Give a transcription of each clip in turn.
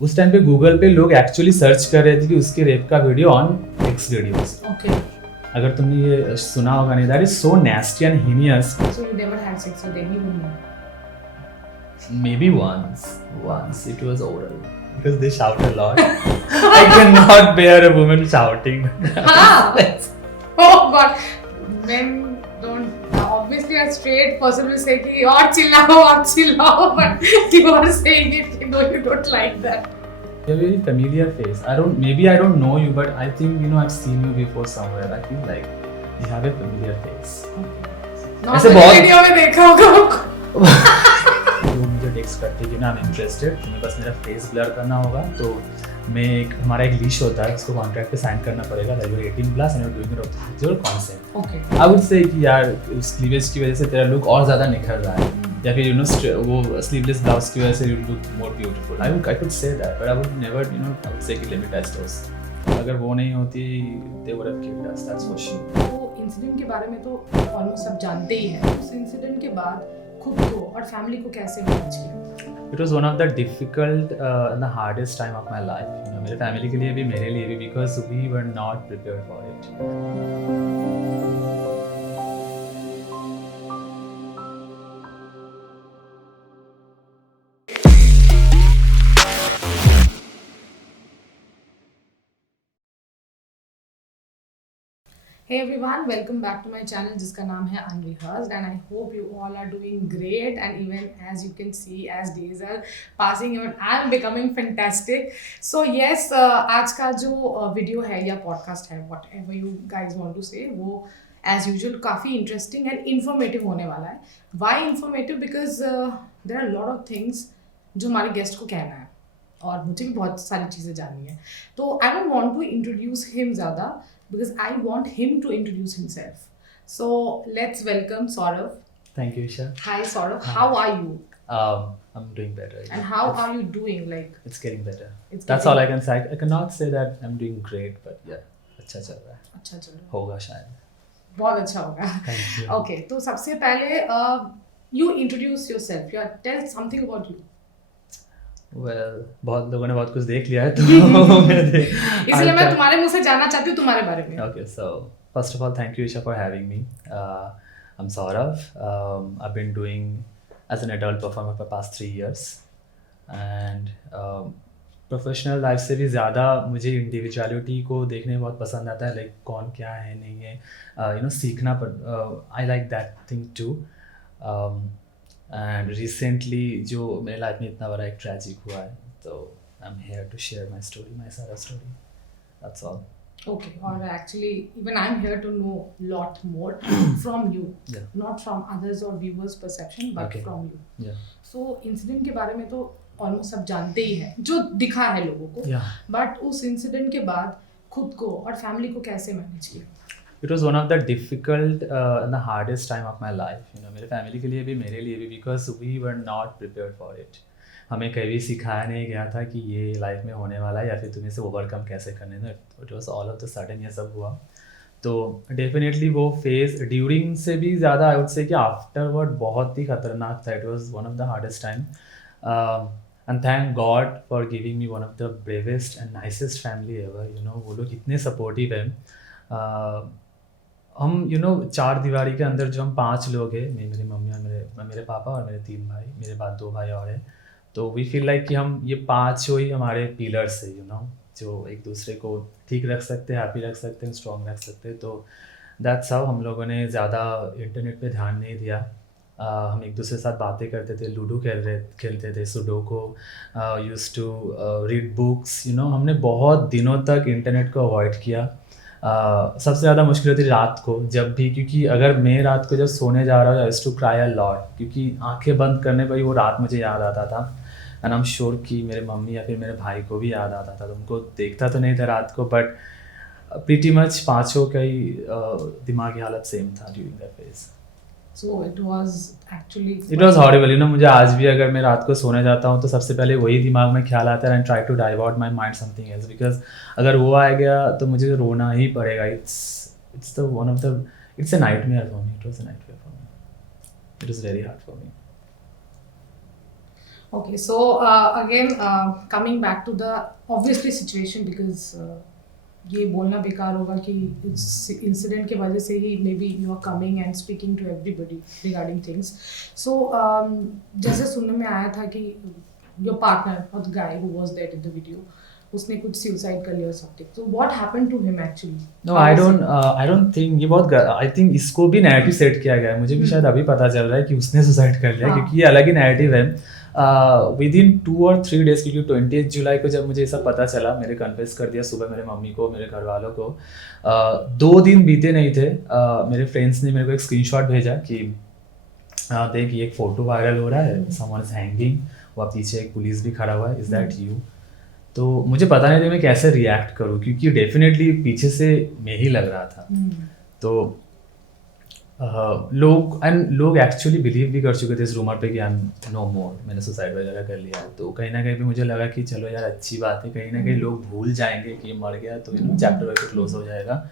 उस टाइम पे गूगल पे लोग एक्चुअली सर्च कर रहे थे कि उसके रेप का video on x videos. Okay. अगर तुमने ये सुना होगा नहीं, that is so नेस्टी and heinous. So you never had sex with anyone? Maybe once it was oral because they shout a lot. I cannot bear a woman shouting. Huh? Oh God. Men don't. Obviously, a straight person will say कि और चिल्लाओ, but you are saying it. No, you don't like that. You have a very familiar face. Maybe I don't know you, but I think I've seen you before somewhere. I feel like you have a familiar face. ऐसे बहुत video में देखा होगा। वो मुझे text करते कि ना आई एम इंटरेस्टेड, तुम्हें बस मेरा फेस ब्लर करना होगा, तो हमारा एक लीश होता है, उसको कॉन्ट्रैक्ट पे साइन करना पड़ेगा, that you are 18 plus and you are doing it with your consent. Okay. I would say कि यार उस क्लीवेज की वजह से तेरा लुक और ज़्यादा निखर रहा है, या फिर वो स्लीवलेस ब्लाउज की वजह से you look more beautiful. I could say that, but I would never I would say कि लिमिट एज टोस। अगर वो नहीं होती they would have killed us, that's for sure. तो इंसिडेंट के बारे में तो ऑलमोस्ट सब जानते ही हैं। उस इंसिडेंट के बाद खुद को और फैमिली को कैसे मैनेज किया? It was one of the difficult and the hardest time of my life. मेरे फैमिली के लिए भी, मेरे लिए भी, because we were not prepared for it. Hey everyone, welcome back to my channel जिसका नाम है Unrehearsed, and I hope you all are doing great, and even as you can see as days are passing even I am becoming fantastic. So yes, आज का जो video है या podcast है, whatever you guys want to say, वो as usual काफ़ी interesting and informative होने वाला है। Why informative? Because there are a lot of things जो हमारे गेस्ट को कहना है और मुझे भी बहुत सारी चीज़ें जाननी है। तो I don't want to introduce him ज़्यादा, because I want him to introduce himself. So let's welcome Saurav. Thank you, Isha. Hi Saurav, Hi. how are you? I'm doing better. And how are you doing? Like, It's getting better. it's That's all I can say. I cannot say that I'm doing great, but yeah, अच्छा चल रहा है. अच्छा चलो, होगा शायद. बहुत अच्छा होगा. Thank you. Okay, तो सबसे पहले you introduce yourself. Tell something about you. Well, बहुत लोगों ने बहुत कुछ देख लिया है, तो इसलिए मैं तुम्हारे मुंह से जानना चाहती हूँ तुम्हारे बारे में. Okay, so first of all, thank you, Isha, for having me. I'm Saurav. I've been doing as an adult performer for past 3 years, and professional life से भी ज़्यादा मुझे इंडिविजुअलिटी को देखने में बहुत पसंद आता है, लाइक कौन क्या है नहीं है, सीखना पर I like that thing too. And recently जो मेरे लाइफ में इतना बड़ा एक ट्रेजिक हुआ है, तो I am here to share my story, my सारा story, that's all. Okay, or actually, even I'm here to know lot more from you, Yeah. not from others or viewers' perception, but Okay. from you. Yeah. So incident के बारे में तो almost सब जानते ही हैं, जो दिखा है लोगों को, Yeah. बट उस इंसिडेंट के बाद खुद को और फैमिली को कैसे मैनेज किया? It was one of the difficult and the hardest time of my life. मेरे फैमिली के लिए भी, मेरे लिए भी, because we were not prepared for it. हमें कभी सिखाया नहीं गया था कि ये लाइफ में होने वाला है, या फिर तुम्हें इसे ओवरकम कैसे करने हैं। It was all of the sudden ये सब हुआ, तो डेफिनेटली वो फेज ड्यूरिंग से भी ज़्यादा आई वुड से कि आफ्टरवर्ड बहुत ही खतरनाक था। It was one of the hardest time, and thank God for giving me one of the bravest and nicest family ever. वो लोग इतने सपोर्टिव हैं। हम चार दीवारी के अंदर जो हम 5 लोग हैं, मेरी मम्मी और मेरे पापा और मेरे 3 भाई, मेरे बाद 2 भाई और हैं, तो वी फील लाइक कि हम ये 5 ही हमारे पिलर्स है, जो एक दूसरे को ठीक रख सकते हैं, हैप्पी रख सकते हैं, स्ट्रॉन्ग रख सकते हैं। तो दैट्स हाउ हम लोगों ने ज़्यादा इंटरनेट पे ध्यान नहीं दिया। हम एक दूसरे के साथ बातें करते थे, लूडो खेलते थे, sudoku, used to read books. हमने बहुत दिनों तक इंटरनेट को अवॉइड किया। सबसे ज़्यादा मुश्किल होती रात को, जब भी, क्योंकि अगर मैं रात को जब सोने जा रहा हूँ, I used to cry a lot, क्योंकि आंखें बंद करने पर ही वो रात मुझे याद आता था। एंड आई एम श्योर कि मेरे मम्मी या फिर मेरे भाई को भी याद आता था, तो उनको देखता तो नहीं था रात को, बट प्रीटी मच 5 का ही दिमागी हालत सेम था during that phase. So it was actually it was horrible. मुझे आज भी अगर मैं रात को सोने जाता हूँ तो सबसे पहले वही दिमाग में ख्याल आता है, and try to divert my mind something else, because अगर वो आ गया तो मुझे रोना ही पड़ेगा। It's the one of the it's a nightmare for me. It was a nightmare for me. It was very hard for me. Okay, so again, coming back to the obviously situation, because ये बोलना बेकार होगा कि इस incident की वजह से ही maybe you are coming and speaking to everybody regarding things. So जैसे सुनने में आया था कि योर पार्टनर और the guy who was there in the video, उसने कुछ सुसाइड कर लिया और something. So what happened to him actually? No, I don't think ये बहुत, आई थिंक इसको भी नैरेटिव सेट किया गया है. मुझे भी शायद अभी पता चल रहा है कि उसने सुसाइड कर लिया, क्योंकि ये अलग ही नैरेटिव है. विद इन 2 और 3 डेज, क्योंकि 20 जुलाई को जब मुझे ये सब पता चला, मेरे कन्फेस कर दिया सुबह मेरे मम्मी को, मेरे घर वालों को. 2 दिन बीते नहीं थे, मेरे फ्रेंड्स ने मेरे को एक स्क्रीनशॉट भेजा कि देख ये एक फोटो वायरल हो रहा है, समवन इज हैंगिंग, वहाँ पीछे एक पुलिस भी खड़ा हुआ है, इज दैट यू? तो मुझे पता नहीं था मैं कैसे रिएक्ट करूँ, क्योंकि डेफिनेटली पीछे से मैं ही लग रहा था. तो लोग एक्चुअली बिलीव भी कर चुके थे इस रूमर पे कि आई एम नो मोर, मैंने सुसाइड वगैरह कर लिया. तो कहीं ना कहीं भी मुझे लगा कि चलो यार अच्छी बात है, कहीं ना कहीं लोग भूल जाएंगे कि ये मर गया, तो चैप्टर वगैरह क्लोज हो जाएगा.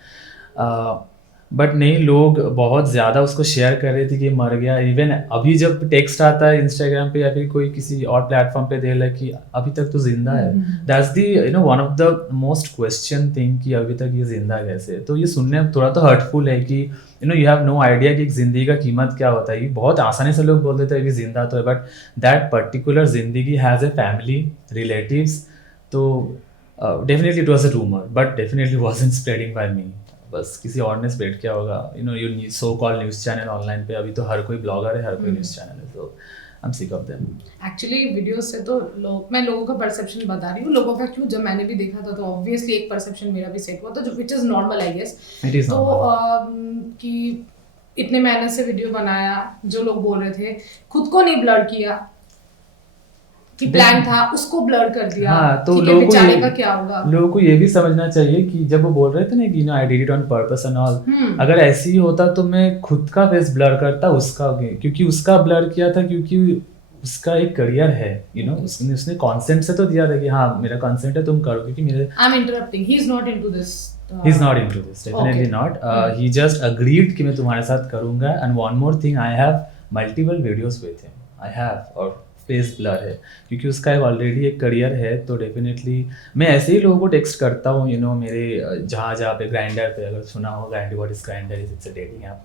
बट नहीं, लोग बहुत ज़्यादा उसको शेयर कर रहे थे कि ये मर गया. इवन अभी जब टेक्स्ट आता है इंस्टाग्राम पे या फिर कोई किसी और प्लेटफॉर्म पे देख रहा है कि अभी तक तो जिंदा है, that's the one of the most question thing कि अभी तक ये जिंदा कैसे. तो ये सुनने में थोड़ा तो हर्टफुल है कि यू हैव नो आइडिया कि एक जिंदगी का कीमत क्या होता है. ये बहुत आसानी से लोग बोल देते हैं कि जिंदा तो है, बट दैट पर्टिकुलर जिंदगी हैज़ ए फैमिली, रिलेटिव्स. तो definitely it was a rumour, but definitely wasn't spreading by me. बस किसी और ने स्प्रेड किया होगा. You so called news channel online पे, अभी तो हर कोई ब्लॉगर है, हर कोई न्यूज़ चैनल है. तो I am sick of them. Actually videos से तो मैं लोगों का परसेप्शन बता रही हूँ, लोगों का क्यों, जब मैंने भी देखा था तो ऑब्वियसली एक परसेप्शन मेरा भी सेट हुआ था, जो which is normal I guess. It is तो कि इतने मेहनत से वीडियो बनाया, जो लोग बोल रहे थे, खुद को नहीं ब्लर किया कि प्लान था, उसको ब्लर कर दिया. हाँ, तो लोगों का क्या होगा, लोगों को ये भी समझना चाहिए कि जब वो बोल रहे थे ना कि I did it on purpose and all, अगर ऐसे ही होता तो मैं खुद का फेस ब्लर करता, उसका क्योंकि उसका ब्लर किया था क्योंकि उसका एक करियर है. उसने कॉन्सेंट से तो दिया था कि हाँ मेरा कॉन्सेंट है, तुम करो, क्योंकि मेरे I am interrupting, he is not into this. He is not into this, definitely not. He just agreed कि मैं तुम्हारे साथ करूँगा. And one more thing, I have multiple videos with him. I have, और फेस ब्लर है क्योंकि उसका एक ऑलरेडी एक करियर है. तो डेफिनेटली मैं ऐसे ही लोगों को टेक्स्ट करता हूँ, मेरे जहाँ पे ग्राइंडर पे, अगर सुना हो grinder, what is grinder, it's a dating app.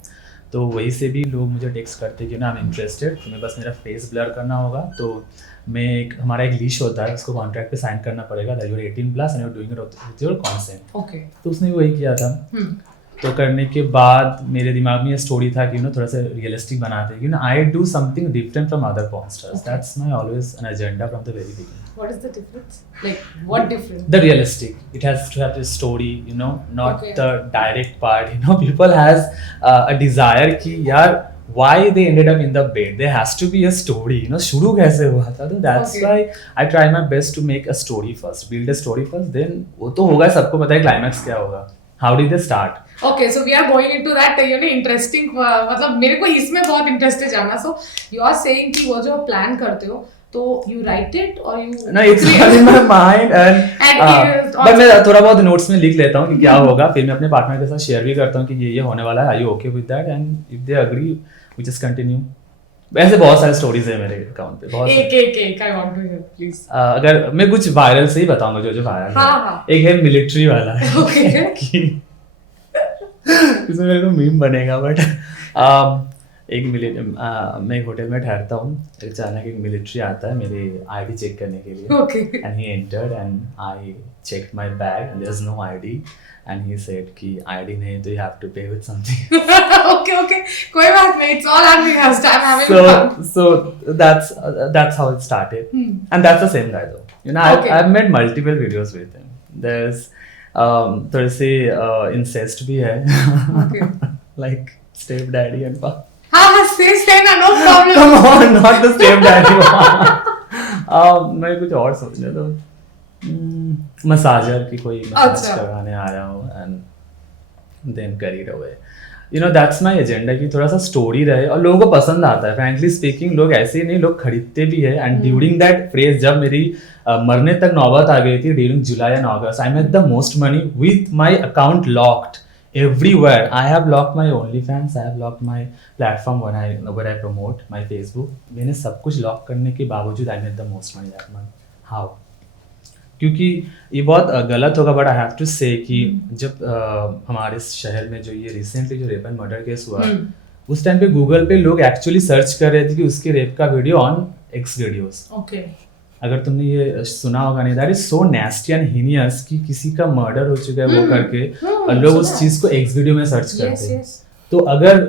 तो वहीं से भी लोग मुझे टेक्स्ट करते हैं कि आई एम इंटरेस्टेड, तुम्हें बस मेरा फेस ब्लर करना होगा. तो हमारा एक लीश होता है, उसको कॉन्ट्रैक्ट पे साइन करना पड़ेगा, that you are 18+ and you are doing it with your consent. Okay. तो उसने वही किया था. तो करने के बाद मेरे दिमाग में ये स्टोरी था कि थोड़ा सा रियलिस्टिक बनाते हैं, I do something different from other porn stars. That's my always an agenda from the very beginning. What is the difference? Like what difference? The realistic. It has to have this story, not Okay. the direct part. People has a desire कि यार why they ended up in the bed. There has to be a story. शुरू कैसे हुआ था. तो that's Okay. why I try my best to make a story first, build a story first. Then वो तो होगा, सबको पता है क्लाइमैक्स क्या होगा. How did they start? Okay, so we are going into that interesting. मतलब मेरे को इसमें बहुत इंटरेस्ट है जानना. So you are saying कि वो जो प्लान करते हो, तो you write it or you? No, it's all in my mind and but मैं थोड़ा बहुत नोट्स में लिख लेता हूँ कि क्या होगा, फिर मैं अपने पार्टनर के साथ शेयर भी करता हूँ कि ये होने वाला है, are you okay with that? And if they agree, we just continue. ऐसे बहुत सारे स्टोरीज है मेरे अकाउंट पे, बहुत एक I want to hear please. अगर मैं कुछ वायरल से ही बताऊंगा जो वायरल हाँ. एक है मिलिट्री वाला है. Okay. इसमें मेरे को मीम बनेगा, बट मैं एक होटल में ठहरता हूँ, अचानक एक मिलिट्री आता है मेरे आईडी चेक करने के लिए. Okay. And he entered and I checked my bag and there is no ID and he said कि आईडी नहीं तो you have to pay with something. Okay. कोई बात नहीं, it's all on rehearsed. I'm having fun. So that's how it started. And that's the same guy though. Okay. I've made multiple videos with him. There's थोड़े से incest भी है. Okay. Like step daddy and pa. हाँ, say ना, no problem. Come on, not the step daddy. मैं कुछ और सोच रहा था, मसाजर की कोई मसाज करवाने आया हूँ and then carried away. That's my agenda कि थोड़ा सा स्टोरी रहे और लोगों को पसंद आता है. Frankly speaking, लोग ऐसे ही नहीं, लोग खरीदते भी है. And during that phrase, जब मेरी मरने तक नौबत आ गई थी during July and August, I made the most money with my account locked. everywhere. I have locked my OnlyFans, I have locked my platform where I promote my Facebook. मैंने सब कुछ लॉक करने के बावजूद I made the most money that month. How? क्योंकि ये बहुत गलत होगा, बट आई हैव टू से कि जब हमारे शहर में जो ये रिसेंटली जो रेप एंड मर्डर केस हुआ, उस टाइम पे गूगल पे लोग एक्चुअली सर्च कर रहे थे कि उसके रेप का video on x videos. Okay. अगर तुमने ये सुना होगा, नहीं, that is so नेस्टी and heinous कि किसी का मर्डर हो चुका है वो करके और लोग उस चीज को एक्स वीडियो में सर्च करते हैं. तो अगर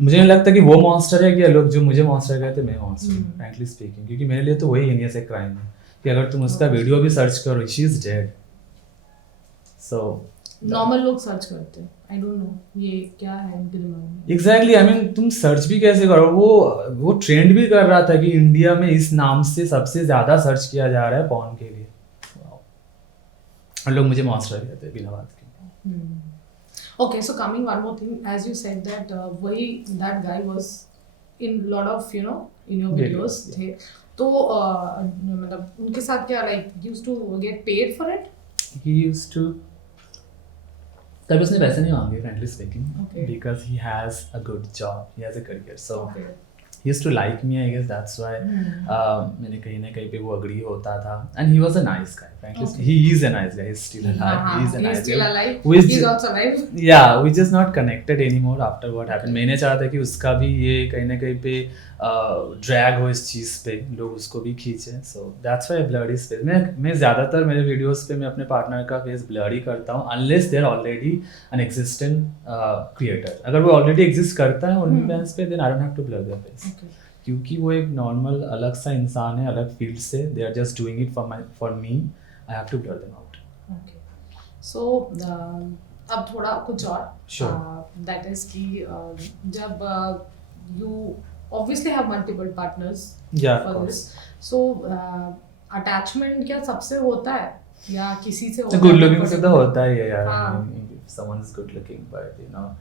मुझे नहीं लगता कि वो मॉन्स्टर है कि लोग जो मुझे मॉन्स्टर कहते मैं मॉन्स्टर हूं, फ्रैंकली स्पीकिंग. क्योंकि मेरे लिए तो वही हीनियस एक क्राइम है कि अगर तुम उसका वीडियो भी सर्च करो, she is dead. So normal लोग सर्च करते हैं. आई डोंट नो ये क्या है उनके दिमाग में. एग्जैक्टली, आई मीन तुम सर्च भी कैसे करो. वो ट्रेंड भी कर रहा था कि इंडिया में इस नाम से सबसे ज्यादा सर्च किया जा रहा है पॉर्न के लिए. और लोग मुझे मॉन्स्टर कहते हैं बिना बात के. Okay, so coming one more thing, as you said that that guy was in lot of in your videos थे. तो मतलब उनके साथ क्या used to get paid for it? He used to. तभी उसने पैसे नहीं मांगे, frankly speaking, because he has a good job, he has a career, so he used to like me, I guess that's why. मैंने कहीं ना कहीं पे वो agree होता था, and he was a nice guy, frankly. He is a nice guy, he's still alive. He's a nice guy. He's also alive. Yeah, we just not connected anymore after what happened. मैंने चाहा था कि उसका भी ये कहीं ना कहीं पे ड्रैग हो इस चीज़ पे, लोग उसको भी खींचे. So that's why blurry space. मैं ज़्यादातर मेरे वीडियोस पे मैं अपने पार्टनर का फेस ब्लर ही करता हूँ, unless they are already an existent creator. अगर वो already exist करता है OnlyFans पे, then I don't have to blur their face. क्योंकि वो एक नॉर्मल अलग सा इंसान है, अलग फील्ड से. They are just doing it for me. I have to blur them out. Okay. So अब थोड़ा कुछ और. Sure. That is कि जब you obviously have multiple partners. Yeah, for of this. course. So attachment क्या सबसे होता है या किसी से होता है? Good looking से तो होता ही है यार. हाँ. Someone is good looking, but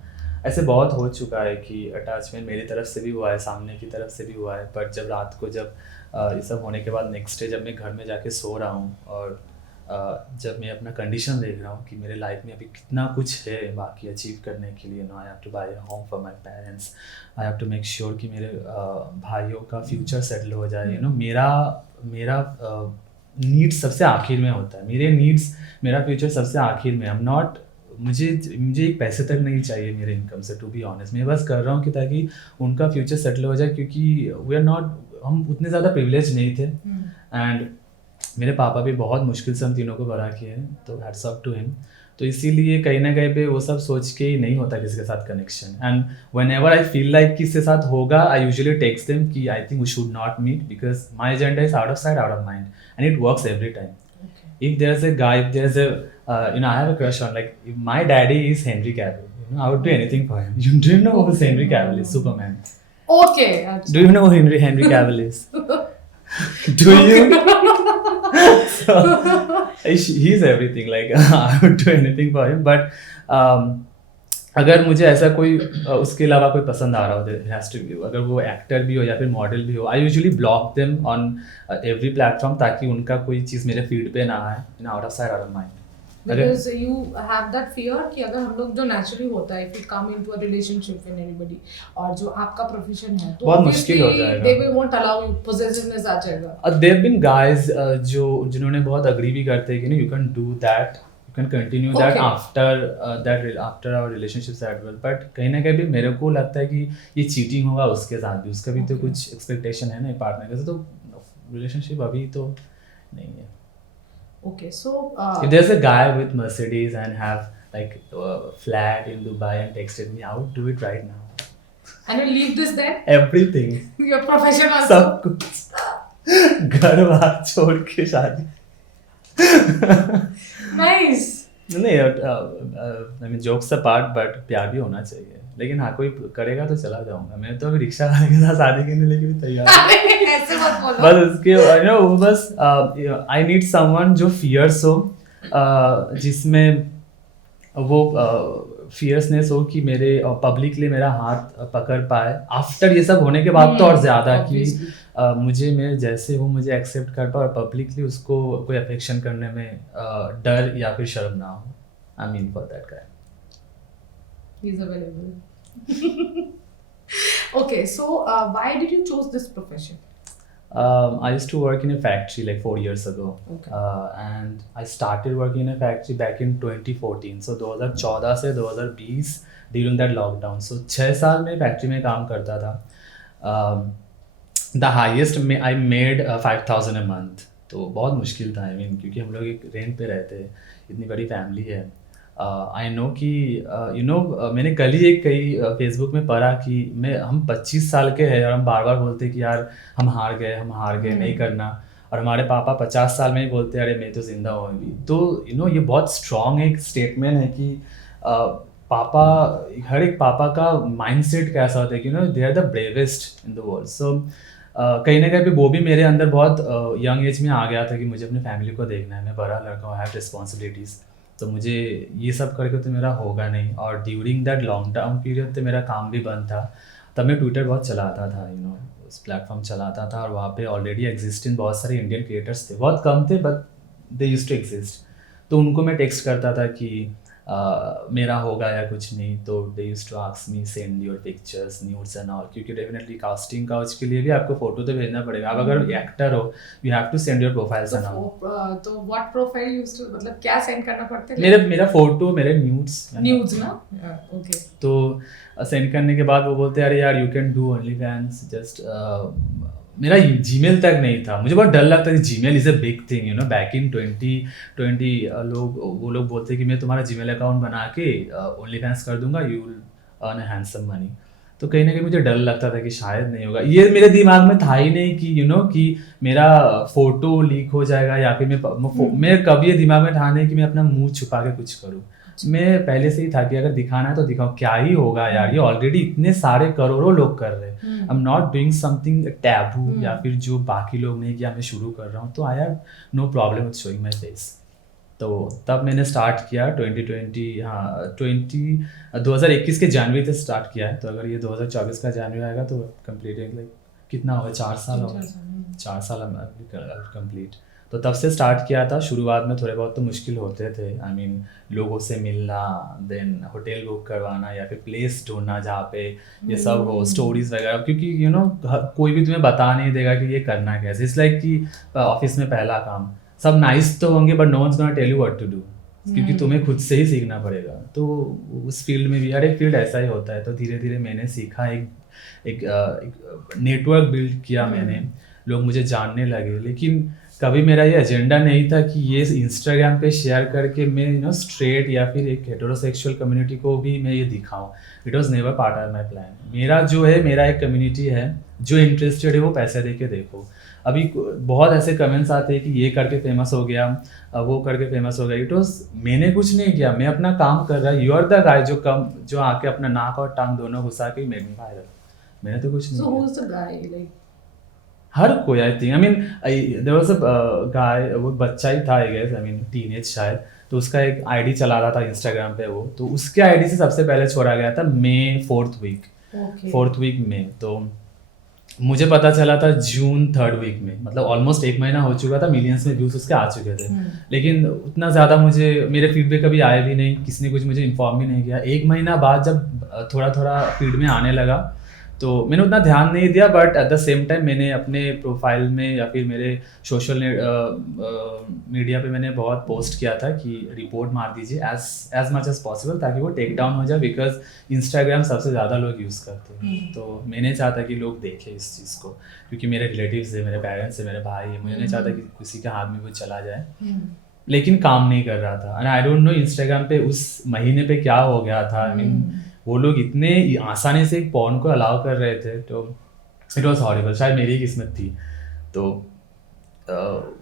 ऐसे बहुत हो चुका है कि अटैचमेंट मेरी तरफ से भी हुआ है, सामने की तरफ से भी हुआ है. बट जब रात को जब ये सब होने के बाद नेक्स्ट डे जब मैं घर में जाके सो रहा हूँ और जब मैं अपना कंडीशन देख रहा हूँ कि मेरे लाइफ में अभी कितना कुछ है बाकी अचीव करने के लिए. I have to buy a home for my parents, I have to make sure कि मेरे भाइयों का फ्यूचर सेटल हो जाए. मेरा नीड्स सबसे आखिर में होता है. मेरे नीड्स, मेरा फ्यूचर सबसे आखिर में. आई एम नॉट, मुझे एक पैसे तक नहीं चाहिए मेरे इनकम से, टू बी ऑनेस्ट. मैं बस कर रहा हूँ कि ताकि उनका फ्यूचर सेटल हो जाए. क्योंकि वी आर नॉट, हम उतने ज़्यादा प्रिविलेज नहीं थे. एंड मेरे पापा भी बहुत मुश्किल से हम तीनों को बड़ा किए हैं, तो हैट्स ऑफ टू हिम. तो इसीलिए कहीं ना कहीं पे वो सब सोच के ही नहीं होता किसी के साथ connection. And whenever I feel like किसी के साथ होगा, आई यूजुअली टेक्स्ट देम कि I think we should not meet because my agenda is out of sight out of mind, and it works every time. If there's a guy, if there's a I have a crush on, like, if my daddy is Henry Cavill, I would do anything for him. You do know who Henry Cavill is? Superman. Okay. Do you know who Henry Cavill is? Do you? So, he's everything. Like, I would do anything for him. But अगर मुझे ऐसा कोई उसके अलावा कोई पसंद आ रहा हो, it has to be, अगर वो एक्टर भी हो या फिर मॉडल भी हो, I usually block them on every platform ताकि उनका कोई चीज़ मेरे फीड पे ना आए, out of sight out of mind. Because you have that fear कि अगर हम लोग जो naturally होता है, if you come into a relationship with anybody और जो आपका प्रोफेशन है, तो बहुत मुश्किल हो जाएगा. They won't allow you, possessiveness आ जाएगा. There have been guys जिन्होंने बहुत अग्री भी करते हैं कि you can do that, you can continue that after our relationships as well. But कहीं ना कहीं भी मेरे को लगता है कि ये चीटिंग होगा उसके साथ भी, उसका भी तो कुछ एक्सपेक्टेशन है ना पार्टनर के साथ. तो रिलेशनशिप अभी तो नहीं है. Okay, so if there's a guy with Mercedes and have like flat in Dubai and texted me, I would do it right now. And you leave this there? Everything. Your profession also. सब कुछ. घर बार छोड़ के शादी. Nice. नहीं, I mean jokes apart, but प्यार भी होना चाहिए. लेकिन हाँ, कोई करेगा तो चला जाऊंगा. मैं तो अभी रिक्शा वाले के साथ शादी करने के लिए भी तैयार हूँ. ऐसे मत बोलो. बस उसके बस आई नीड समवन जो फियर्स हो, जिसमें वो फियर्सनेस हो कि मेरे पब्लिकली मेरा हाथ पकड़ पाए. आफ्टर ये सब होने के बाद तो और ज़्यादा कि मुझे, मैं जैसे हूँ मुझे एक्सेप्ट कर पाए और पब्लिकली उसको कोई अफेक्शन करने में डर या फिर शर्म ना हो. I mean for that guy. He's available. Okay, so why did you choose this profession? I used to work in a factory like 4 years ago. Okay. And I started working in a factory back in 2014. So 2014 से 2020 during that lockdown. So 6 साल में factory में काम करता था. The highest I made 5,000 a month. तो बहुत मुश्किल था, आई मीन, क्योंकि हम लोग एक रेंट पे रहते हैं, इतनी बड़ी फैमिली है. आई नो कि मैंने कल ही एक कहीं फेसबुक में पढ़ा कि हम 25 साल के हैं और हम बार बार बोलते कि यार हम हार गए नहीं करना, और हमारे पापा 50 साल में ही बोलते अरे मैं तो जिंदा हूँ अभी. तो ये बहुत स्ट्रॉन्ग एक स्टेटमेंट है कि पापा, हर एक पापा का माइंडसेट कैसा होता है कि they are the bravest in the world. So कहीं ना कहीं पे वो भी मेरे अंदर बहुत यंग एज में आ गया था कि मुझे अपनी फैमिली को देखना है, मैं बड़ा लड़का हूँ, आई हैव रिस्पॉन्सिबिलिटीज़, तो मुझे ये सब करके तो मेरा होगा नहीं. और during that long term period तो मेरा काम भी बंद था. तब मैं ट्विटर बहुत चलाता था, उस प्लेटफॉर्म चलाता था, और वहाँ पे ऑलरेडी एग्जिस्टिंग बहुत सारे इंडियन क्रिएटर्स थे, बहुत कम थे but they used to exist. तो उनको मैं टेक्स्ट करता था कि मेरा होगा या कुछ नहीं. तो they used to ask me send your pictures, nudes and all, क्योंकि डेफिनेटली कास्टिंग काउच के लिए भी आपको फोटो तो भेजना पड़ेगा. आप अगर एक्टर हो, you have to send your profiles and all. तो व्हाट प्रोफाइल यूज्ड टू, मतलब क्या सेंड करना पड़ता है? मेरा फोटो, मेरे न्यूड्स ना. ओके. तो सेंड करने के बाद वो बोलते अरे यार you can do only fans. Just मेरा जीमेल तक नहीं था. मुझे बहुत डर लगता है, Gmail is a big thing, back in 2020 वो लोग बोलते कि मैं तुम्हारा जीमेल अकाउंट बना के ओनली फैंस कर दूंगा, you will earn a handsome money. तो कहीं ना कहीं मुझे डर लगता था कि शायद नहीं होगा. ये मेरे दिमाग में था ही नहीं कि कि मेरा फोटो लीक हो जाएगा, या फिर मैं कभी ये दिमाग में था नहीं कि मैं अपना मुंह छुपा के कुछ करूँ. मैं पहले से ही था कि अगर दिखाना है तो दिखाओ, क्या ही होगा यार, ये ऑलरेडी इतने सारे करोड़ों लोग कर रहे हैं. I am not doing something taboo या फिर जो बाकी लोग नहीं किया, मैं शुरू कर रहा हूँ. तो I have no problem with showing my face. तो तब मैंने स्टार्ट किया 2021 के जनवरी से स्टार्ट किया है. तो अगर ये 2024 का जनवरी आएगा तो कंप्लीट लाइक कितना होगा, 4 साल होगा. 4 साल कंप्लीट. तो तब से स्टार्ट किया था. शुरुआत में थोड़े बहुत तो मुश्किल होते थे, आई मीन लोगों से मिलना, देन होटल बुक करवाना या फिर प्लेस ढूंढना जहाँ पे ये सब हो, स्टोरीज वगैरह, क्योंकि कोई भी तुम्हें बता नहीं देगा कि ये करना कैसे. इट्स लाइक कि ऑफिस में पहला काम, सब नाइस तो होंगे but no one's gonna tell you what to do, क्योंकि तुम्हें खुद से ही सीखना पड़ेगा. तो उस फील्ड में भी हर एक फील्ड ऐसा ही होता है. तो धीरे धीरे मैंने सीखा, एक नेटवर्क बिल्ड किया मैंने, लोग मुझे जानने लगे. लेकिन कभी मेरा ये एजेंडा नहीं था कि ये इंस्टाग्राम पे शेयर करके मैं स्ट्रेट या फिर एक हेटेरोसेक्सुअल कम्युनिटी को भी मैं ये दिखाऊं. It was never part of my plan. मेरा एक कम्युनिटी है जो इंटरेस्टेड है, वो पैसे दे के देखो. अभी बहुत ऐसे कमेंट्स आते हैं कि ये करके फेमस हो गया, वो करके फेमस हो गया. इट वाज, मैंने कुछ नहीं किया, मैं अपना काम कर रहा. यू आर द गाय जो आके अपना नाक और टांग दोनों घुसा के मेड मी वायरल. मैंने तो कुछ नहीं So किया. who's the guy? Like हर कोई, I think, I mean there was a guy, वो बच्चा ही था I guess, I mean teenage शायद. तो उसका एक आईडी चला रहा था इंस्टाग्राम पे वो, तो उसके आईडी से सबसे पहले छोड़ा गया था मई 4th वीक में. तो मुझे पता चला था जून 3rd वीक में, मतलब ऑलमोस्ट 1 महीना हो चुका था. मिलियंस में व्यूज उसके आ चुके थे. लेकिन उतना ज़्यादा मेरे फीड पे कभी आए भी नहीं, किसी ने कुछ मुझे इन्फॉर्म भी नहीं किया. 1 महीना बाद जब थोड़ा थोड़ा फीड में आने लगा तो मैंने उतना ध्यान नहीं दिया, but at the same time मैंने अपने प्रोफाइल में या फिर मेरे सोशल मीडिया पे मैंने बहुत पोस्ट किया था कि रिपोर्ट मार दीजिए एज मच एज पॉसिबल, ताकि वो टेक डाउन हो जाए, बिकॉज इंस्टाग्राम सबसे ज़्यादा लोग यूज़ करते हैं. तो मैंने चाहता कि लोग देखें इस चीज़ को, क्योंकि मेरे रिलेटिव्स है, मेरे पेरेंट्स है, मेरे भाई है, मुझे नहीं चाहता कि किसी के हाथ में वो चला जाए. लेकिन काम नहीं कर रहा था. And I don't know Instagram पे उस महीने पे क्या हो गया था. आई मीन वो लोग इतने आसानी से एक पॉर्न को अलाउ कर रहे थे. तो इट वॉज हॉरिबल. शायद मेरी किस्मत थी. तो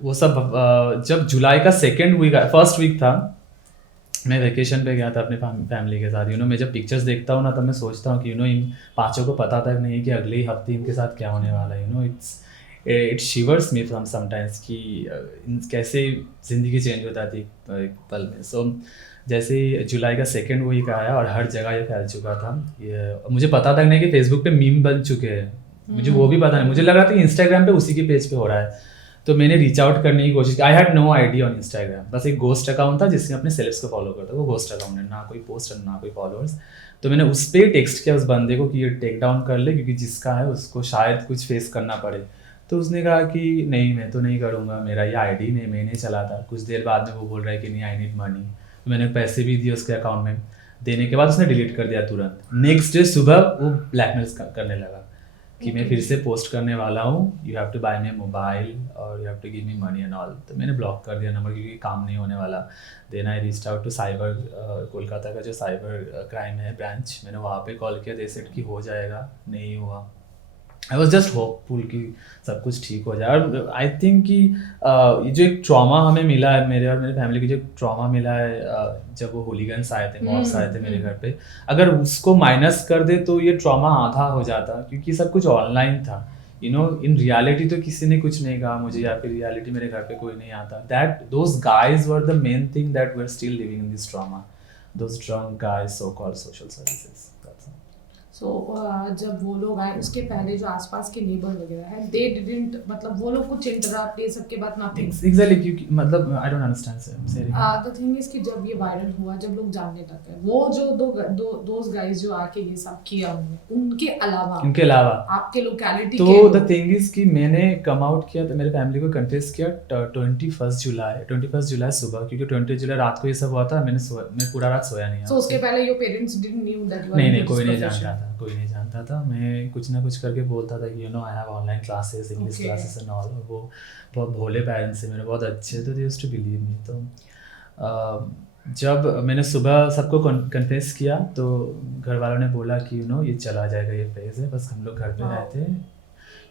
वो सब जब जुलाई का फर्स्ट वीक था, मैं वेकेशन पे गया था अपने फैमिली के साथ. मैं जब पिक्चर्स देखता हूँ ना, तब मैं सोचता हूँ कि इन 5 को पता तक नहीं कि अगले ही हफ्ते इनके साथ क्या होने वाला है. इट शिवर्स मी समटाइम्स कि कैसे ज़िंदगी चेंज हो जाती एक पल में. सो जैसे ही जुलाई का 2nd वीक आया और हर जगह ये फैल चुका था. ये मुझे पता तक नहीं कि फेसबुक पे मीम बन चुके हैं. मुझे वो भी पता नहीं. मुझे लग रहा था कि इंस्टाग्राम पे उसी के पेज पे हो रहा है. तो मैंने रीच आउट करने की कोशिश की। I had no idea on Instagram, बस एक गोस्ट अकाउंट था जिसमें अपने सेलेब्स को फॉलो करता, वो गोस्ट अकाउंट है, ना कोई पोस्ट ना कोई फॉलोअर्स। तो मैंने उस पर टेक्स्ट किया उस बंदे को कि ये टेक डाउन कर ले, क्योंकि जिसका है उसको शायद कुछ फेस करना पड़े। तो उसने कहा कि नहीं मैं तो नहीं करूँगा, मेरा ये आईडी नहीं, मैं नहीं चलाता। कुछ देर बाद में वो बोल रहा है कि नहीं आई नीड मनी, तो मैंने पैसे भी दिए उसके अकाउंट में। देने के बाद उसने डिलीट कर दिया तुरंत। नेक्स्ट डे सुबह वो ब्लैकमेल करने लगा कि मैं फिर से पोस्ट करने वाला हूँ, you have to buy me mobile और you have to give me money and all. तो मैंने ब्लॉक कर दिया नंबर, क्योंकि काम नहीं होने वाला। Then I reached out to cyber, Kolkata का जो साइबर क्राइम है ब्रांच, मैंने वहाँ पे कॉल किया, दे सेड कि हो जाएगा, नहीं हुआ। आई वॉज जस्ट होपफुल कि सब कुछ ठीक हो जाए। और आई थिंक कि ये जो एक ट्रॉमा हमें मिला है, मेरे और मेरे फैमिली की जो ट्रॉमा मिला है जब वो होलीगन्स आए थे, मॉब्स आए थे मेरे घर पे, अगर उसको माइनस कर दे तो ये ट्रॉमा आधा हो जाता, क्योंकि सब कुछ ऑनलाइन था। इन रियलिटी तो किसी ने कुछ नहीं कहा मुझे, या फिर रियलिटी मेरे घर पे कोई नहीं आता। Those guys were the main thing that were still living in this trauma, those drunk guys, so called social services. So जब वो लोग आए उसके पहले जो आसपास के नेबर वगैरह है, दे डिडंट, मतलब वो लोग कुछ इंटरप्ट ये सब के बाद नथिंग एग्जैक्टली, क्योंकि मतलब I don't understand. The thing is कि जब ये वायरल हुआ, जब लोग जानने लग गए, वो जो दोस गाइस जो आके ये सब किया उनके अलावा आपके लोकेलिटी तो द थिंग इज कि मैंने कम आउट किया, तो मेरे फैमिली को कन्फेस किया 21 जुलाई सुबह, क्योंकि 20 जुलाई रात को ये सब हुआ था। मैं पूरा रात सोया नहीं। सो उसके पहले your parents didn't knew that you are नहीं, कोई नहीं जानता था। मैं कुछ ना कुछ करके बोलता था कि I have online classes, English classes and all. और वो बहुत भोले पेरेंट्स से मेरे, बहुत अच्छे, तो they used to believe me. तो जब मैंने सुबह सबको कन्फेस किया तो घर वालों ने बोला कि ये चला जाएगा, ये फेज है, बस हम लोग घर पे रहते हैं।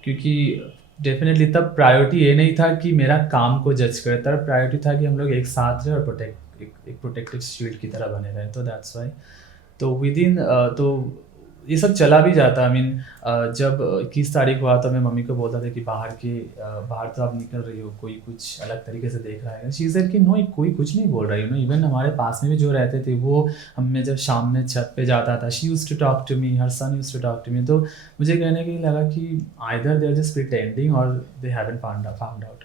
क्योंकि डेफिनेटली तब प्रायोरिटी ये नहीं था कि मेरा काम को जज करे, तब प्रायोरिटी था कि हम लोग एक साथ रहे और एक प्रोटेक्टिव शील्ड की तरह बने रहे। तो दैट्स वाई। तो विदिन तो ये सब चला भी जाता। आई मीन जब 21 तारीख हुआ तो मैं मम्मी को बोलता था कि बाहर तो आप निकल रही हो, कोई कुछ अलग तरीके से देख रहा है। शी सेड कि नो, कोई कुछ नहीं बोल रही है। इवन हमारे पास में भी जो रहते थे वो, मैं जब शाम में छत पे जाता था, she used to talk to me, her son used to talk to me. तो मुझे कहने के लिए लगा कि either they are just pretending और दे हैवंट फाउंड आउट।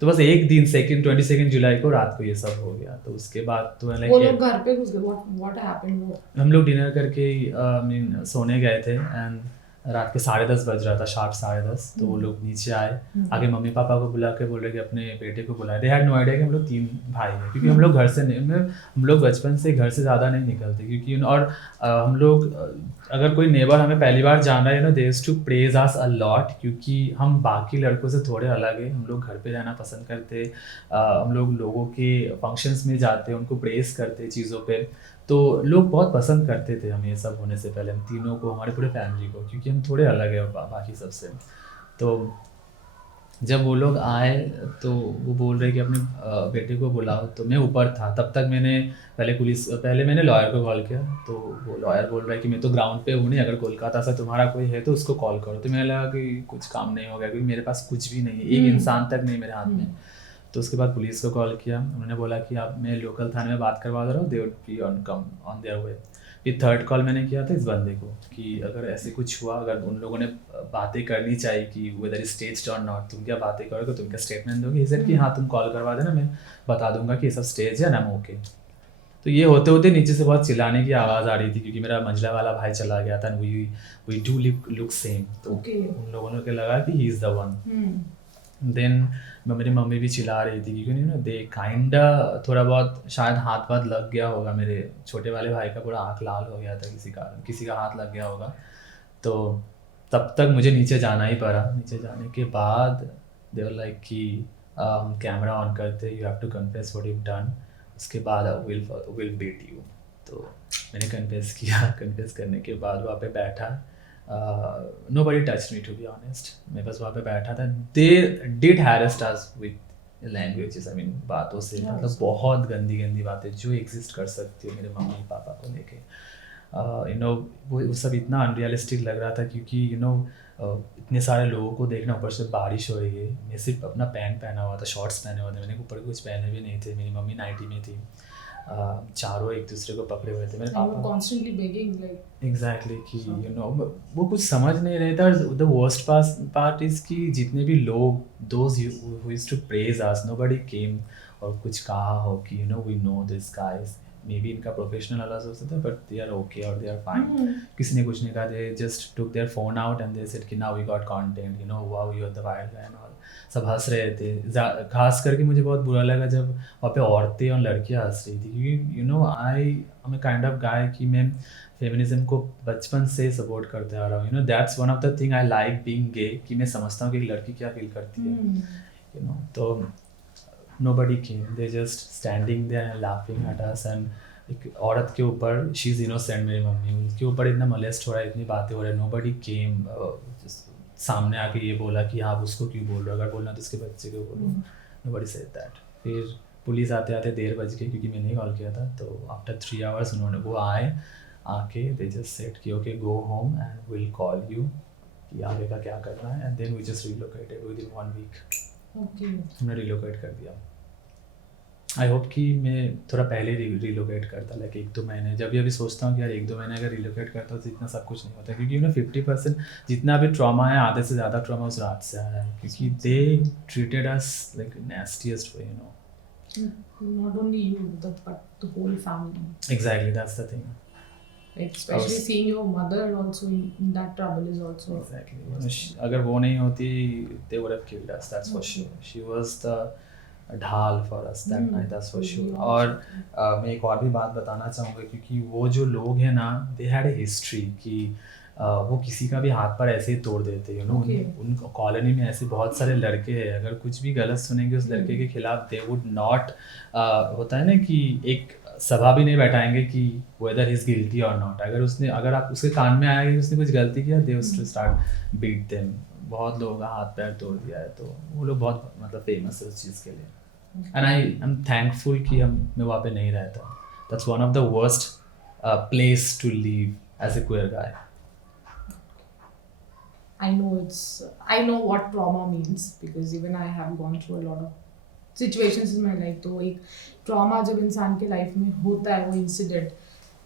तो बस एक दिन 22 जुलाई को रात को ये सब हो गया। तो उसके बाद तो वो लोग घर पे घुस गए। What happened? हम लोग डिनर करके सोने गए थे एंड रात के 10:30 बज रहा था, शार्प 10:30। तो वो लोग नीचे आए, आगे मम्मी पापा को बुला के बोल रहे कि अपने बेटे को बुलाए। दे हैड नो आइडिया कि हम लोग 3 भाई हैं, क्योंकि हम लोग घर से नहीं, हम लोग बचपन से घर से ज़्यादा नहीं निकलते। क्योंकि और हम लोग, अगर कोई नेबर हमें पहली बार जान रहा है they used to praise us a lot, क्योंकि हम बाकी लड़कों से थोड़े अलग है। हम लोग घर पे रहना पसंद करते, हम लोग लोगों के फंक्शंस में जाते, उनको प्रेज करते चीज़ों पे। तो लोग बहुत पसंद करते थे हम ये सब होने से पहले, हम तीनों को, हमारे पूरे फैमिली को, क्योंकि हम थोड़े अलग है बाकी सबसे। तो जब वो लोग आए तो वो बोल रहे कि अपने बेटे को बुलाओ। तो मैं ऊपर था तब तक। पहले मैंने लॉयर को कॉल किया। तो वो लॉयर बोल रहा है कि मैं तो ग्राउंड पे हूँ नहीं, अगर कोलकाता से तुम्हारा कोई है तो उसको कॉल करो। तो मैंने लगा कि कुछ काम नहीं हो गया, क्योंकि मेरे पास कुछ भी नहीं है, एक इंसान तक नहीं मेरे हाथ में। तो उसके बाद पुलिस को कॉल किया। उन्होंने बोला कि आप, मैं लोकल थाने में बात करवा दे रहा हूँ, they would be on their way. फिर थर्ड कॉल मैंने किया था इस बंदे को कि अगर ऐसे कुछ हुआ, अगर उन लोगों ने बातें करनी चाहिए कि वेदर स्टेज्ड और नॉट, तुम क्या बातें करोगे, तुम क्या स्टेटमेंट दोगे। ही कि हाँ तुम कॉल करवा देना, मैं बता दूंगा कि ये सब स्टेज है ना, मैं ओके। तो ये होते होते नीचे से बहुत चिल्लाने की आवाज़ आ रही थी, क्योंकि मेरा मंझला वाला भाई चला गया था। We do look same. तो उन लोगों को लगा कि he is the one. Then मेरी मम्मी भी चिल्ला रही थी, क्योंकि दे काइंडा थोड़ा बहुत शायद हाथ वाथ लग गया होगा। मेरे छोटे वाले भाई का पूरा आँख लाल हो गया था, किसी का हाथ लग गया होगा। तो तब तक मुझे नीचे जाना ही पड़ा। नीचे जाने के बाद दे वर लाइक कि हम कैमरा ऑन करते, you have to confess what you done, उसके बाद विल बीट यू। तो मैंने कन्फेस किया। कन्फेस करने के बाद वहाँ पे बैठा, nobody touched me, to be honest. मैं बस वहाँ पे बैठा था। They did harass us with languages, I mean बातों से, मतलब बहुत गंदी बातें जो एग्जिस्ट कर सकती है मेरे मम्मी पापा को लेके। वो सब इतना अनरियलिस्टिक लग रहा था, क्योंकि इतने सारे लोगों को देखना, ऊपर से बारिश हो रही है। मैं सिर्फ अपना पैंट पहना हुआ था, शॉर्ट्स पहने हुए थे, मैंने ऊपर कुछ पहने भी नहीं थे। मेरी मम्मी नाइटी में थी। चारों एक दूसरे को पकड़े हुए थे मेरे And you were पापा constantly begging, like, एग्जैक्टली कि यू नो वो कुछ समझ नहीं रहे थे और द वर्स्ट पार्ट इज कि जितने भी लोग those who used to praise us nobody came और कुछ कहा हो कि you know we know this guys maybe इनका प्रोफेशनल अलग हो सकता है बट दे आर ओके और दे आर फाइन किसी ने कुछ नहीं कहा they just took their phone out and they said कि now we got content you know wow you are the wild guy and all सब हंस रहे थे खास करके मुझे बहुत बुरा लगा जब वहाँ पे औरतें और लड़कियाँ हंस रही थी क्योंकि you know I am a kind of guy कि मैं फेमिनिज्म को बचपन से सपोर्ट करते आ रहा हूँ you know that's one of the thing I like being gay कि मैं समझता हूँ कि एक लड़की क्या फील करती है यू नो तो nobody came they just standing there and laughing at us and एक औरत के ऊपर शी इज़ इनोसेंट मेरी मम्मी उनके ऊपर इतना मोलेस्ट हो रहा है इतनी बातें हो रही है nobody came सामने आके ये बोला कि आप उसको क्यों बोल रहे हो अगर बोलना तो उसके बच्चे को बोलो nobody said that फिर पुलिस आते आते 1:30 बज गए क्योंकि मैंने ही कॉल किया था तो आफ्टर 3 आवर्स उन्होंने वो आए आके दे जस्ट सेड कि okay go home and will call you कि आगे का क्या करना है and then we just relocated within 1 week okay. हमने रिलोकेट कर दिया आई होप कि मैं थोड़ा पहले रिलोकेट करता लाइक 1-2 महीने जब भी अभी सोचता हूँ कि यार 1-2 महीने अगर रिलोकेट करता हूँ तो इतना सब कुछ नहीं होता क्योंकि यू नो 50% जितना भी ट्रॉमा है आधे से ज़्यादा ट्रॉमा उस रात से आया है क्योंकि they treated us like nastiest way you know Not only you, but the whole family. Exactly that's the thing Like, especially seeing your mother also in that trouble is also. Exactly अगर वो नहीं होती they would have killed us that's for sure she was the ढाल for us that night that's for sure और मैं एक और भी बात बताना चाहूँगा क्योंकि वो जो लोग हैं ना दे हैड ए हिस्ट्री कि वो किसी का भी हाथ पर ऐसे ही तोड़ देते यू नो उन कॉलोनी में ऐसे बहुत सारे लड़के हैं अगर कुछ भी गलत सुनेंगे उस लड़के के खिलाफ दे वुड नॉट होता है ना कि एक सभा भी नहीं बैठाएंगे कि वेदर ही इज गिल्टी और नॉट अगर आप उसके कान में आया कि उसने कुछ गलती किया दे टू स्टार्ट बीट देम बहुत लोगों का हाथ पैर तोड़ दिया है तो वो लोग बहुत मतलब फेमस है उस चीज़ के लिए एंड आई एम थैंकफुल कि मैं वहाँ पे नहीं रहता that's one of the worst place to live as a queer guy I know what trauma means because even I have gone through a lot of situations in my life. तो एक trauma जब इंसान के life में होता है वो incident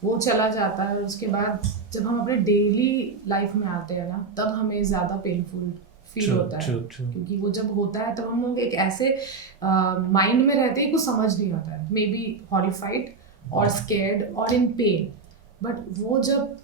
वो चला जाता है और उसके बाद जब हम अपने डेली लाइफ में आते हैं ना तब हमें ज़्यादा पेनफुल फील होता है क्योंकि वो जब होता है तब हम लोग एक ऐसे माइंड में रहते हैं कुछ समझ नहीं आता है मे बी हॉरिफाइड और स्केर्ड और इन पेन बट वो जब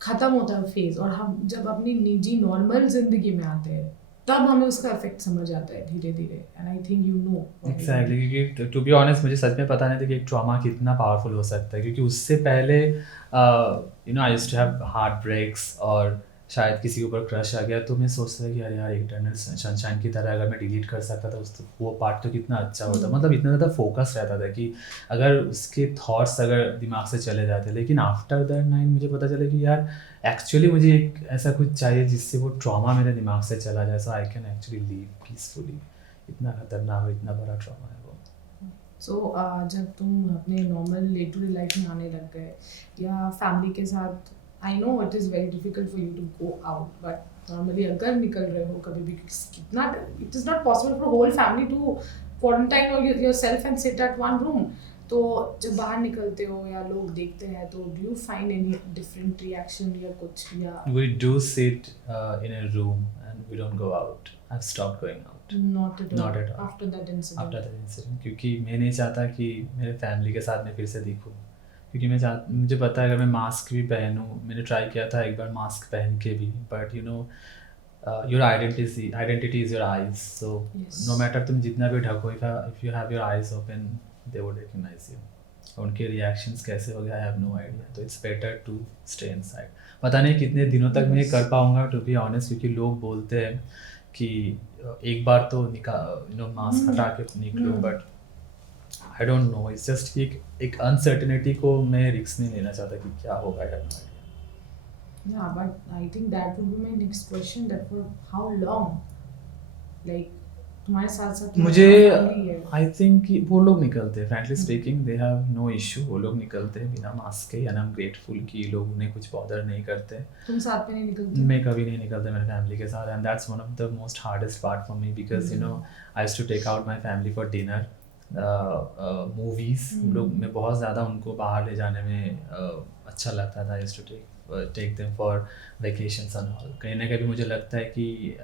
ख़त्म होता है फेज और हम जब अपनी निजी नॉर्मल जिंदगी में आते हैं तब हमें उसका इफेक्ट समझ आता है धीरे धीरे and I think you know exactly क्योंकि टू बी ऑनेस्ट मुझे सच में पता नहीं था कि एक ट्रॉमा कितना पावरफुल हो सकता है क्योंकि उससे पहले you know I used to have heartbreaks और शायद किसी के ऊपर क्रश आ गया तो मैं सोचता था कि अरे यार इटर्नल सनशाइन की तरह अगर मैं डिलीट कर सकता था उस वो पार्ट तो कितना अच्छा होता मतलब इतना ज़्यादा फोकस रहता था कि अगर उसके थॉट्स अगर दिमाग से चले जाते लेकिन आफ्टर दैट नाइट मुझे पता चला कि यार एक्चुअली मुझे एक ऐसा कुछ चाहिए जिससे वो ट्रॉमा मेरे दिमाग से चला जाए so I can actually live peacefully इतना खतरनाक और इतना बड़ा ट्रॉमा है वो सो जब तुम अपने normal day to day life में आने लग गए या फैमिली के साथ I know it is very difficult for you to go out but normally अगर निकल रहे हो कभी भी कितना it is not possible for whole family to quarantine और yourself and sit at one room तो जब बाहर निकलते हो या लोग देखते हैं तो do you find any different reaction या कुछ या we do sit in a room and we don't go out I have stopped going out not at Not at all. after that incident after that incident क्योंकि मैं नहीं चाहता कि मेरे family के साथ मैं फिर से दिखूँ क्योंकि मुझे पता है अगर मैं मास्क भी पहनूँ मैंने ट्राई किया था एक बार मास्क पहन के भी but you know your identity is your eyes so no matter तुम जितना भी ढको if you have your eyes open they would recognise you उनके रिएक्शंस कैसे हो गए आई हैव नो आइडिया तो it's better to stay inside पता नहीं कितने दिनों तक मैं कर पाऊँगा टू बी ऑनेस्ट क्योंकि लोग बोलते हैं कि एक बार तो मास्क हटा के निकलो but I don't know it's just कि एक अनसर्टेनिटी को मैं रिस्क नहीं लेना चाहता कि क्या होगा यार yeah but I think that would be my next question that for how long like तुम्हारे साथ साथ मुझे family है आई थिंक कि वो लोग निकलते हैं frankly speaking they have no issue वो लोग निकलते हैं बिना मास्क के एंड आई एम ग्रेटफुल कि लोग उन्हें कुछ बॉदर नहीं करते तुम साथ में नहीं निकलते मैं कभी नहीं निकलता मेरे फैमिली के साथ and that's one of the most hardest part for me because you know I used to take out my family for dinner movies लोग मैं बहुत ज़्यादा उनको बाहर ले जाने में अच्छा लगता था. Used to take them for vacations and all. कहीं ना कहीं मुझे लगता है कि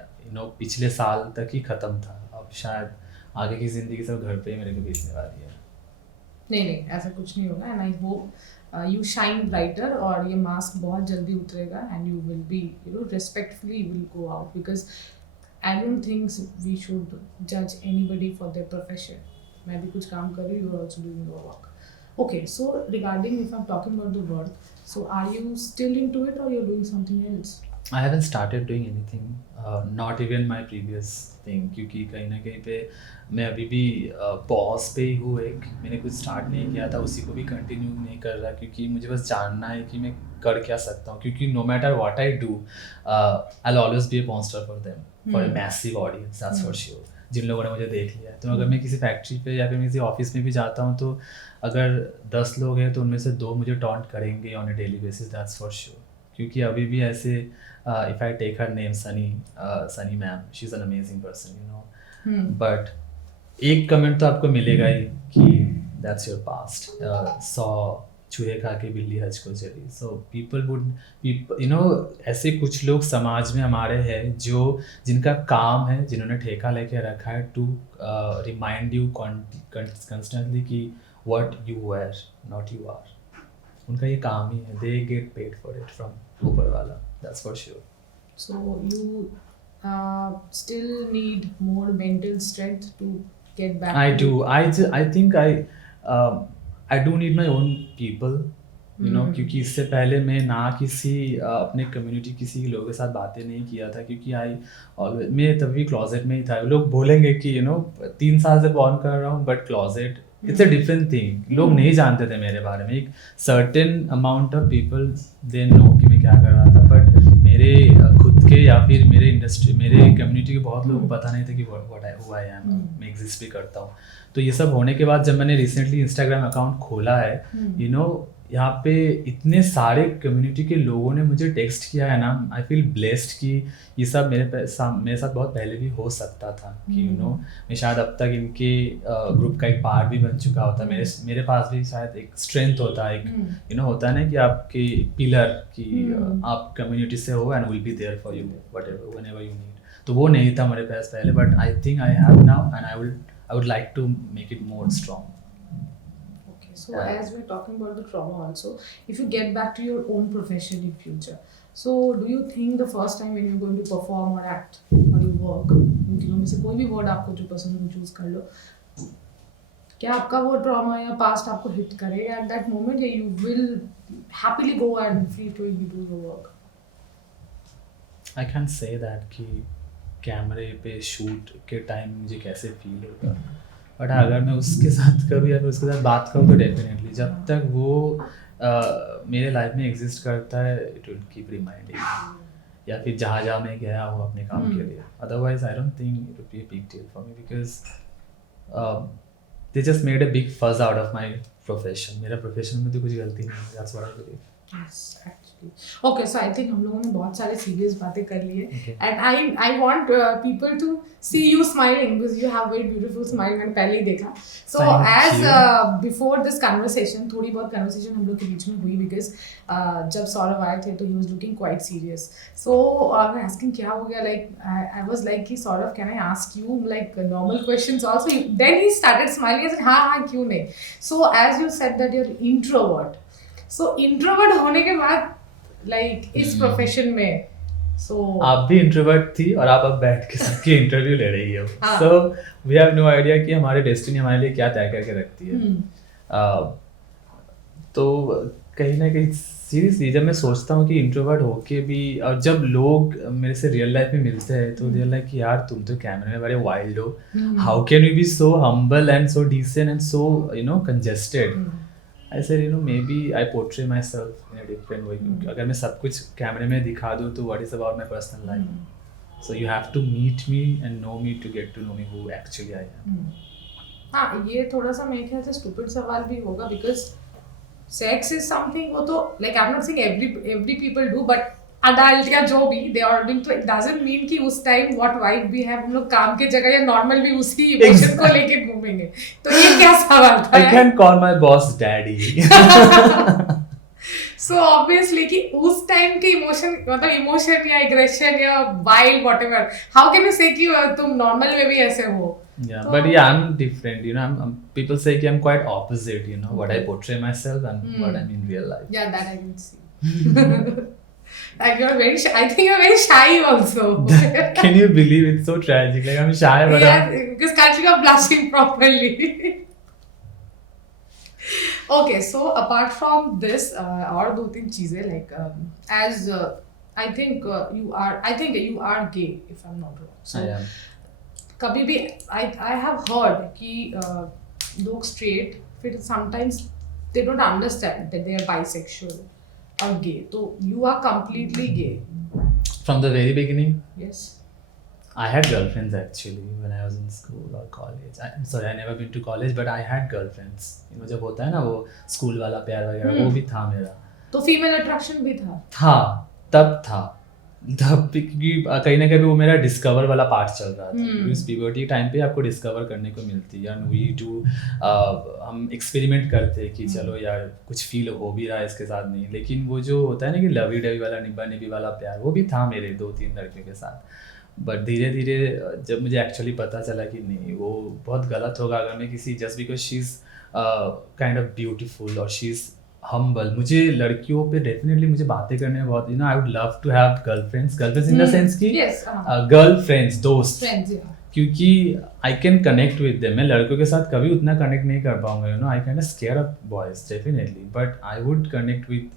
पिछले साल तक ही ख़त्म था. अब शायद आगे की ज़िंदगी सब घर पे ही मेरे को बीतने वाली है. नहीं ऐसा कुछ नहीं होगा and I hope you shine brighter और ये मास्क बहुत जल्दी उतरेगा and you will be respectfully will go out because I don't think we should जज एनीबडी फॉर देयर प्रोफेशन. मैं भी कुछ काम कर रही हूँ, you are also doing your work. Okay, so regarding if I'm talking about the work, so are you still into it or you're doing something else? I haven't started doing anything, not even my previous thing, क्योंकि कहीं ना कहीं पे मैं अभी भी pause पे ही हूँ. मैंने कुछ स्टार्ट नहीं किया था, उसी को भी कंटिन्यू नहीं कर रहा क्योंकि मुझे बस जानना है कि मैं कर क्या सकता हूँ. क्योंकि no matter what I do I will always be a porn star for them, for a massive audience, that's for sure. जिन लोगों ने मुझे देख लिया है. तो अगर मैं किसी फैक्ट्री पे या फिर किसी ऑफिस में भी जाता हूँ तो अगर 10 लोग हैं तो उनमें से 2 मुझे टॉन्ट करेंगे on a daily basis, that's for sure. क्योंकि अभी भी ऐसे if I take her name Sunny ma'am, she is an amazing person, but एक कमेंट तो आपको मिलेगा ही कि दैट्स योर पास्ट. 100 चूहे खा के बिल्ली हज को चली. सो पीपल वुड ऐसे कुछ लोग समाज में हमारे हैं जिनका काम है, जिन्होंने ठेका लेके रखा है टू रिमाइंड यू कंस्टेंटली कि what you were, not you are. उनका ये काम ही है. They get paid for it from ऊपर वाला. That's for sure. So you still need more mental strength to get back. I do. I think I do need my own people. क्योंकि इससे पहले मैं ना किसी अपने कम्युनिटी किसी लोगों के साथ बातें नहीं किया था क्योंकि मैं तभी क्लॉजेट में ही था. लोग बोलेंगे कि 3 साल से पॉर्न कर रहा हूँ, but closet it's a different thing. लोग नहीं जानते थे मेरे बारे में. एक certain amount of people they know कि मैं क्या कर रहा था, बट मेरे खुद के या फिर मेरे कम्युनिटी के बहुत लोगों को पता नहीं था कि व्हाट आई एम. मैं एग्जिस्ट भी करता हूँ. तो ये सब होने के बाद जब मैंने रिसेंटली इंस्टाग्राम अकाउंट खोला है, यहाँ पे इतने सारे कम्युनिटी के लोगों ने मुझे टेक्स्ट किया है ना, आई फील ब्लेस्ड कि ये सब मेरे साथ बहुत पहले भी हो सकता था. कि मैं शायद अब तक इनके ग्रुप का एक पार्ट भी बन चुका होता. मेरे पास भी शायद एक स्ट्रेंथ होता है, एक होता है ना कि आपके पिलर कि आप कम्युनिटी से हो and will be there for you whenever you need. तो वो नहीं था मेरे पास पहले, but I think I have now and I would like to make it more strong. So as we're talking about the trauma also, if you get back to your own profession in future, so do you think the first time when you're going to perform or act or you work, इन तीनों में से कोई भी word आपको जो पसंद हो choose कर लो, क्या आपका वो ट्रॉमा या पास्ट आपको हिट करेगा एट दैट मोमेंट, या you will happily go and free to do your work? I can say that कि कैमरे पे शूट के टाइम मुझे कैसे फील होगा, बट अगर मैं उसके साथ कभी या फिर उसके साथ बात करूँ तो डेफिनेटली जब तक वो मेरे लाइफ में एग्जिस्ट करता है इट विल कीप रिमाइंडिंग, या फिर जहाँ मैं गया हूँ अपने काम के लिए. Otherwise I don't think it will be a big deal for me because they just made a big fuss out of my profession. मेरा प्रोफेशन में तो कुछ गलती नहीं है. That's what I believe. Yes, actually. Okay, so I think हम लोगों ने बहुत सारे serious बातें कर ली है, and I want people to see you smiling because you have very beautiful smile. मैंने पहले ही देखा. So as before this conversation, थोड़ी बहुत conversation हम लोग के बीच में हुई because जब सौरभ आए थे तो he was looking quite serious. So I'm asking क्या हो गया, like I was like कि Saurabh can I ask you like normal questions also? Then he started smiling and said हाँ क्यों नहीं. So as you said that you're introvert. So introvert होने के बाद like इस प्रोफेशन में आप भी इंट्रोवर्ट थी और आप अब बैठ के सबकी इंटरव्यू ले रही हो. So we have no idea कि हमारी डेस्टिनी हमारे लिए क्या तय करके रखती है. तो कहीं ना कहीं सीरियसली जब मैं सोचता हूँ कि इंट्रोवर्ट होके भी, और जब लोग मेरे से रियल लाइफ में मिलते हैं तो रियल लाइफ कि यार तुम तो कैमरे में बड़े वाइल्ड हो, how can you be so humble and so decent and so congested. I said, maybe I portray myself in a different way. अगर मैं सब कुछ कैमरे में दिखा दूँ तो what is about my personal life? So you have to meet me and know me to get to know me who actually I am. हाँ, ये थोड़ा सा मेरे ख्याल से stupid सवाल भी होगा because sex is something, वो तो like I'm not saying every people do, but adult या जो भी दे आर डूइंग, तो इट डजंट मीन कि उस टाइम व्हाट वाइब भी है हम लोग काम के जगह या नॉर्मल भी उसी इमोशन को लेके घूमेंगे, तो ये क्या सवाल था? I can call my boss daddy. So obviously कि उस टाइम के इमोशन, मतलब इमोशन या एग्रेशन या wild whatever, how can you से कि तुम नॉर्मल में भी ऐसे हो? Yeah, but yeah, I'm different. You know, people say कि I'm quite opposite. You know, what I portray myself and what I'm in real life. Yeah, that I can see. Like you're very shy. I think you're very shy also. Can you believe it's so tragic? Like I'm shy, but Yeah, because can't you are blushing properly? Okay, so apart from this, और दो तीन चीजें like as I think you are gay if I'm not wrong. So I am. कभी भी I have heard कि लोग straight फिर sometimes they don't understand that they are bisexual or gay. तो you are completely gay. From the very beginning, Yes. I had girlfriends actually when I was in school or college. I never been to college, but I had girlfriends. You know, जब होता है ना वो school वाला प्यार वगैरह, वो भी था मेरा. तो फीमेल अट्रैक्शन भी था? तब क्योंकि कहीं ना कहीं वो मेरा डिस्कवर वाला पार्ट चल रहा था, क्योंकि प्यूबर्टी टाइम पे आपको डिस्कवर करने को मिलती है, वी डू हम एक्सपेरिमेंट करते हैं कि चलो यार कुछ फील हो भी रहा है इसके साथ, नहीं, लेकिन वो जो होता है ना कि लवी डवी वाला निब्बा निब्बी वाला प्यार, वो भी था मेरे 2-3 लड़कियों के साथ. बट धीरे धीरे जब मुझे एक्चुअली पता चला कि नहीं, वो बहुत गलत होगा अगर मैं किसी just because she is kind of beautiful और शी इज़ हम्बल. मुझे लड़कियों पे डेफिनेटली मुझे बातें करने में बहुत, you know, I would love to have girlfriends in the sense कि गर्लफ्रेंड्स, दोस्त, क्योंकि I can connect with them. मैं लड़कों के साथ कभी उतना कनेक्ट नहीं कर पाऊंगा, you know, I can scare up boys definitely, but I would connect with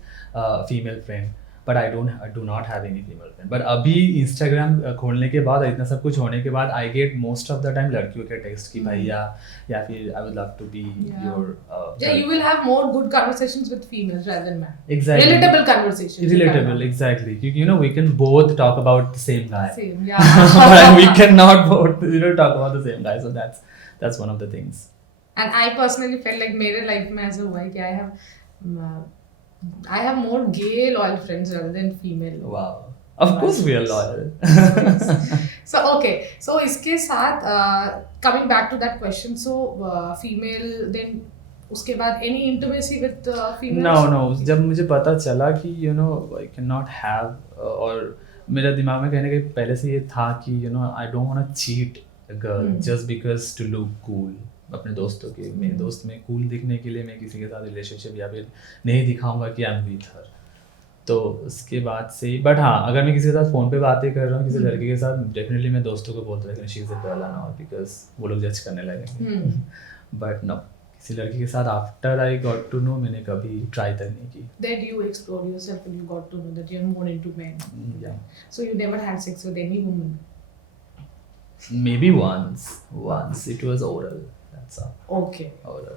female friend, but I do not have any female friend. But अभी इंस्टाग्राम खोलने के बाद, इतना सब कुछ होने के बाद, I get most of the time लड़कियों के टेक्स्ट कि भैया, या फिर I would love to be your. Yeah, you will have more good conversations with females rather than men. Exactly. Relatable conversations. Relatable, exactly. You know, we can both talk about the same guy. Same, yeah. And we cannot both, you know, talk about the same guy. So that's one of the things. And I personally felt like मेरे life में ऐसा हुआ है कि I have more gay loyal friends rather than female. Wow. Of course we are loyal. So okay, so इसके साथ coming back to that question, so female, then उसके बाद any intimacy with females? No. जब मुझे पता चला कि you know I cannot have और मेरे दिमाग में कहने के पहले से ये था कि you know I don't want to cheat a girl just because to look cool. अपने दोस्तों के, मेरे दोस्त में कूल दिखने के लिए मैं किसी के साथ रिलेशनशिप या फिर नहीं दिखाऊंगा कि आई एम विथ हर. तो उसके बाद से ही, बट हाँ, अगर मैं किसी के साथ फ़ोन पे बातें कर रहा हूँ किसी लड़के के साथ, डेफिनेटली मैं दोस्तों को बोलता रहता हूँ she is a girl and all, because वो लोग जज करने लगेंगे. बट नो, किसी लड़की के साथ after I got to know, मैंने कभी ट्राई तक नहीं की. Then you explored yourself and you got to know that you're more into men. Yeah. So you never had sex with any woman? Maybe once it was oral. That's all. Okay. Oral.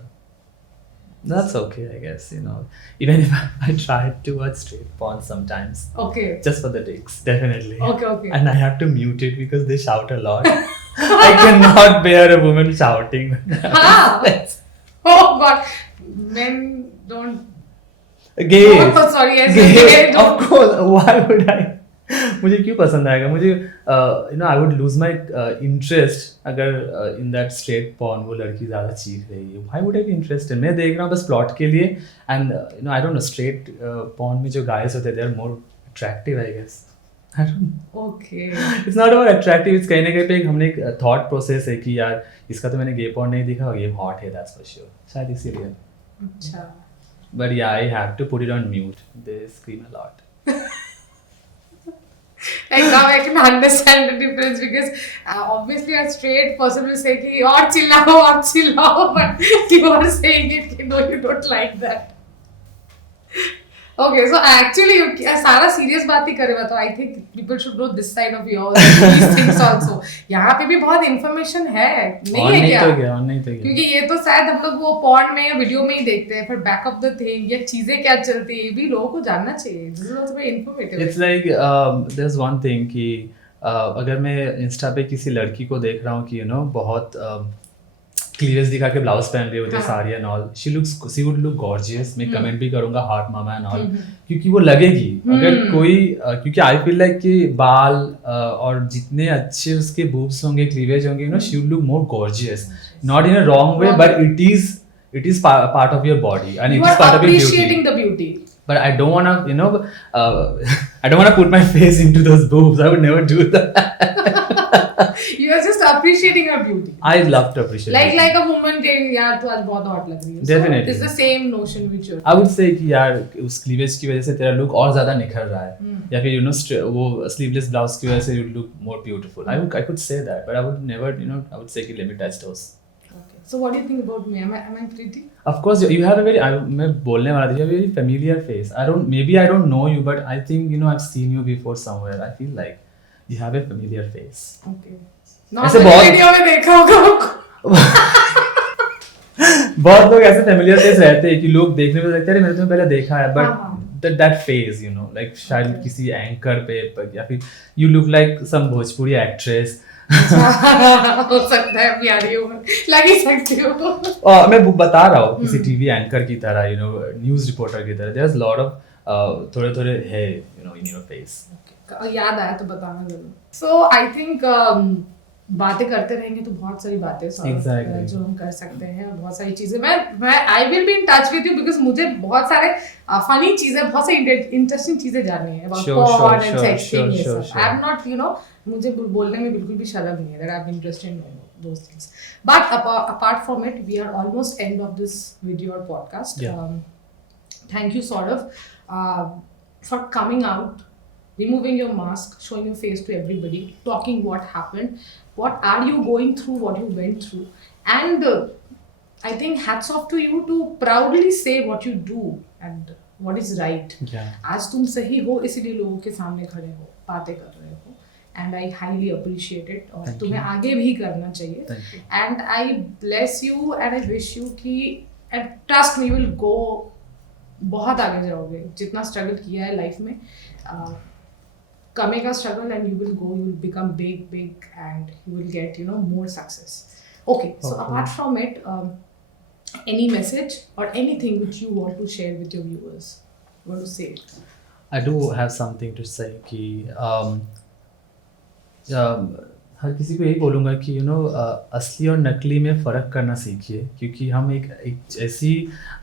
That's okay, I guess, you know. Even if I tried to watch straight porn sometimes. Okay. Just for the dicks, definitely. Okay. And I have to mute it because they shout a lot. I cannot bear a woman shouting. Oh God. Men don't. Gays. Oh, sorry, yes. Gays. Of course. Why would I? मुझे क्यों पसंद आएगा? मुझे you know I would lose my interest अगर in that straight porn वो लड़की ज़्यादा चीख रही है. Why would I be interested? मैं देख रहा हूँ बस प्लॉट के लिए, and you know I don't know, straight porn में जो guys होते हैं they are more attractive, I guess. I don't know. Okay. It's not about attractive. It's कहीं ना कहीं पे हमने एक thought process है कि यार इसका तो मैंने gay porn नहीं देखा और ये hot है, that's for sure. शायद इसीलिए. अच्छा. But yeah, I have to put it on mute. They scream a lot. Like now I can understand the difference, because obviously a straight person will say कि और चिल्लाओ, but you are saying it कि no, you don't like that. Okay, so actually सारा serious बात ही कर रहे हो, तो I think people should know this side of yours, these things also. यहाँ पे भी बहुत information है, नहीं है क्या? नहीं तो क्या? क्योंकि ये तो शायद हम लोग वो porn में या वीडियो में ही देखते हैं, फिर back of the thing या चीजें क्या चलती है, ये भी लोगों को जानना चाहिए. This is also very informative. It's like there's one thing कि अगर मैं इंस्टा पे किसी लड़की को देख रहा हूँ कि you know बहुत क्लीवेज दिखा के ब्लाउज पहन रहे होते हाँ। Sari and all, she would look gorgeous. मैं कमेंट भी करूंगा हार्ट मामा एंड ऑल, क्योंकि वो लगेगी. अगर कोई क्योंकि आई फील लाइक कि बाल और जितने अच्छे उसके बूब्स होंगे, क्लीवेज होंगे, she would look more gorgeous. Not in a wrong way, but it is part of your body and You it is are part of your beauty. appreciating the beauty. But I don't want to, I don't want to put my face into those boobs. I would never do that. You are just appreciating her beauty. I love to appreciate beauty. Like a woman saying, "यार तू आज बहुत hot लग रही है." Definitely. So, it's the same notion which you. I would say कि यार उस क्लीवेज की वजह से तेरा लुक और ज्यादा निखर रहा है, या फिर वो स्लीवलेस ब्लाउज की वजह से you look more beautiful. I could say that, but I would never, I would say कि let me touch those. Okay. So what do you think about me? Am I pretty? Of course, you have a very. मैं बोलने वाला था, you have a very familiar face. Maybe I don't know you, but I think I've seen you before somewhere. I feel like you have a familiar face. Okay. ऐसे बहुत video में देखा होगा. बहुत लोग ऐसे familiar face रहते हैं कि लोग देखने में लगता है मैंने तुम्हें पहले देखा है, but that face, like शायद किसी एंकर पे, या फिर you look like some Bhojpuri actress. हो सकता है प्यारी हो, लग ही सकती हो. मैं बता रहा हूँ किसी टीवी एंकर की तरह, न्यूज रिपोर्टर की तरह. देयर इज लॉट ऑफ थोड़े है इन योर फेस. याद आया तो बताना जरूर. सो आई थिंक बातें करते रहेंगे तो बहुत सारी बातें जो हम कर सकते हैं, और बहुत सारी चीजें मैं I will be in touch with you, because मुझे बहुत सारे फनी चीजें, बहुत सारी इंटरेस्टिंग चीजें जाननी है about porn and sexting. I am not मुझे बोलने में बिल्कुल भी शर्म नहीं है that I'm interested in those things. But apart from it, we are almost end of this video or podcast. Yeah. Thank you sort of for coming out, removing your mask, showing your face to everybody, talking what happened, what are you going through, what you went through, and I think hats off to you to proudly say what you do and what is right. Yeah. आज तुम सही हो, इसीलिए लोगों के सामने खड़े हो, बातें कर रहे हो. And I highly appreciate it. और तुम्हें आगे भी करना चाहिए. And I bless you and I wish you कि, and trust me, you will go, बहुत आगे जाओगे. जितना struggle किया है life में, कमेगा struggle and you will go, you will become big and you will get more success. Okay, so apart from it, any message or anything which you want to share with your viewers? Want to say? I do have something to say कि हर किसी को यही बोलूँगा कि असली और नकली में फ़र्क करना सीखिए, क्योंकि हम एक ऐसी